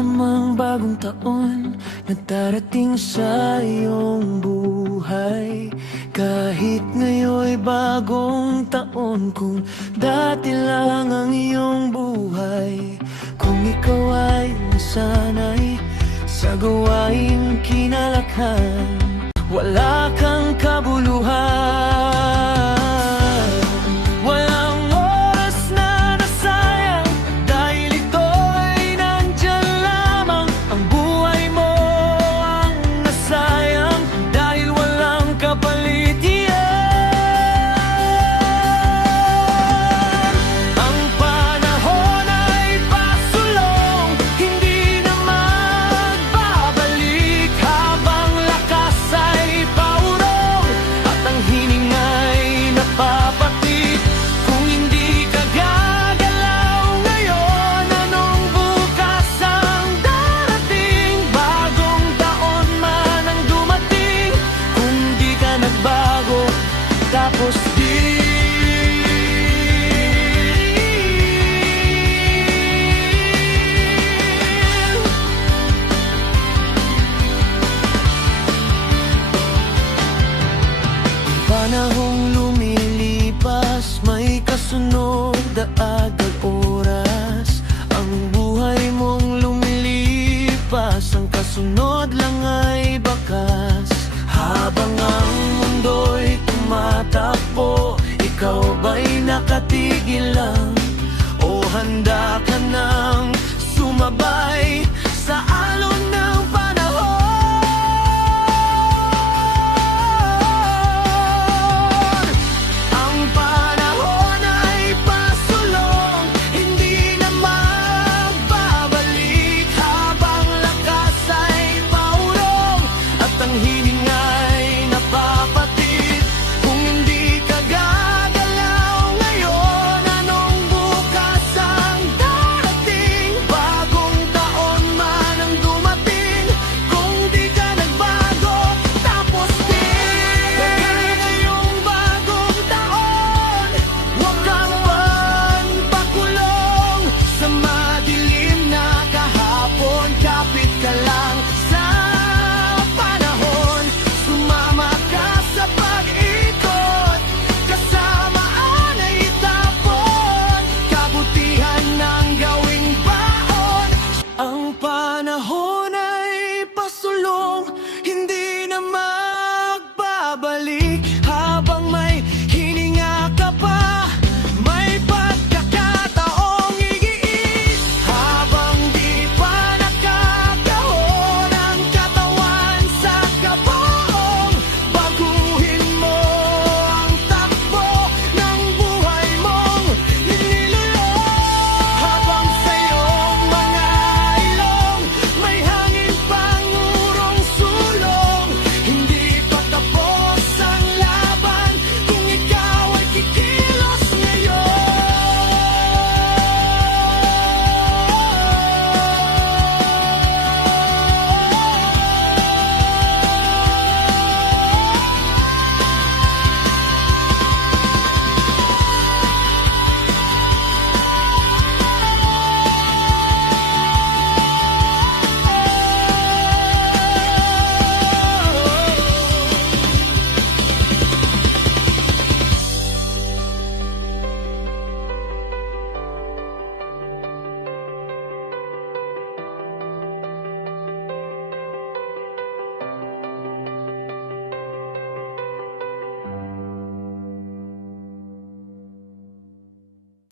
namang bagong taon na darating sa iyong buhay. Kahit ngayon'y bagong taon, kung dati lang ang iyong buhay. Kung ikaw ay nasanay sa gawaing kinalakhan, wala kang kabuluhan. Walang oras na nasayang, dahil ito'y nandyan lamang. Ang buhay mo ang nasayang, dahil walang kapalit yan. Ang panahon ay pasulong, hindi na magbabalik. Habang lakas ay paurong, at ang hininga'y napapatid. Kung hindi ka gagalaw ngayon, anong bukas ang darating? Bagong taon man ang dumating, kung di ka nagbago, tapos din. Panahong lumilipas, may kasunod na agad oras. Ang buhay mong lumilipas, ang kasunod lang ay bakas. Habang ang mundo'y tumatakbo, ikaw ba'y nakatigil lang? O handa ka nang sumabay sa alon ng panahon? Ang panahon ay pasulong, hindi na magbabalik. Habang lakas ay paurong, at ang hininga'y napapatid. Kung hindi ka gagalaw ngayon, anong bukas ang darating? Bagong taon man ang dumating, kung di ka nagbago, tapos din. Ngayong bagong taon, huwag kang magpakulong sa madilim na kahapon. Kapit ka lang sa panahon, sumama ka sa pag-ikot, kasamaan ay itapon, kabutihan ng gawing baon. Ang panahon